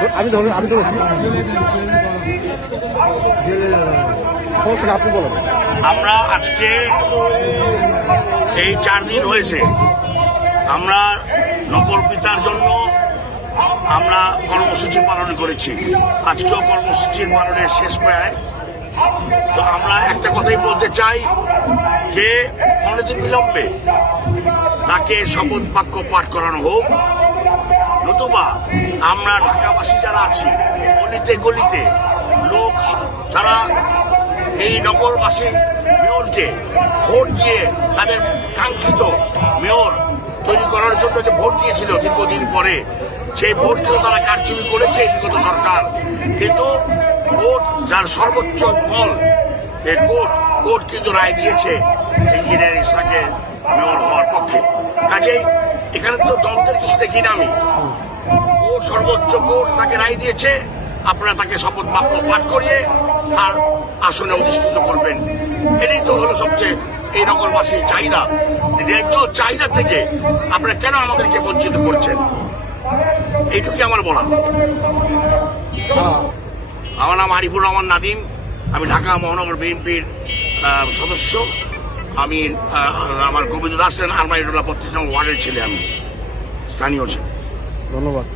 জি, আমি ধরেছি সমস্যা আপনি বলেন। আমরা আজকে এই 4 দিন হয়েছে আমরা নকল পিতার জন্য আমরা কর্মসূচি পালন করেছি। আজকেও কর্মসূচির পালনের শেষ প্রায়। তো আমরা একটা কথাই বলতে চাই যে অনতিবিলম্বে তাকে শপথ বাক্য পাঠ করানো হোক, নতুবা আমরা ঢাকাবাসী যারা আছি অলিতে গলিতে লোক যারা এই নগরবাসী মেয়রকে ভোট দিয়ে তাদের কাঙ্ক্ষিত মেয়র তৈরি করার জন্য যে ভোট দিয়েছিল দীর্ঘদিন পরে, সেই ভোটকেও তারা কারচুপি করেছে বিগত সরকার। কিন্তু ভোট যার সর্বোচ্চ ফল, এই কোর্ট কিন্তু রায় দিয়েছে ইঞ্জিনিয়ার ইসহাকের মেয়র হওয়ার পক্ষে। কাজেই এখানে তো দ্বন্দ্বের কিছু দেখি না আমি। সর্বোচ্চ কোর্ট তাকে রায় দিয়েছে, আপনারা তাকে শপথ বাক্য পাঠ করিয়ে তার আসনে অধিষ্ঠিত করবেন। এটাই তো হলো সবচেয়ে এই নগরবাসীর চাহিদা। ন্যায্য চাহিদা থেকে আপনারা কেন আমাদেরকে বঞ্চিত করছেন, এইটুকুই আমার বলা। আমার নাম আরিফুর রহমান নাদিম, আমি ঢাকা মহানগর বিএনপির সদস্য। আমি আমার গোবিন্দ দাস আলমারিডোলা 32 নম্বর ওয়ার্ডের ছেলে, আমি স্থানীয় ছেলে। ধন্যবাদ।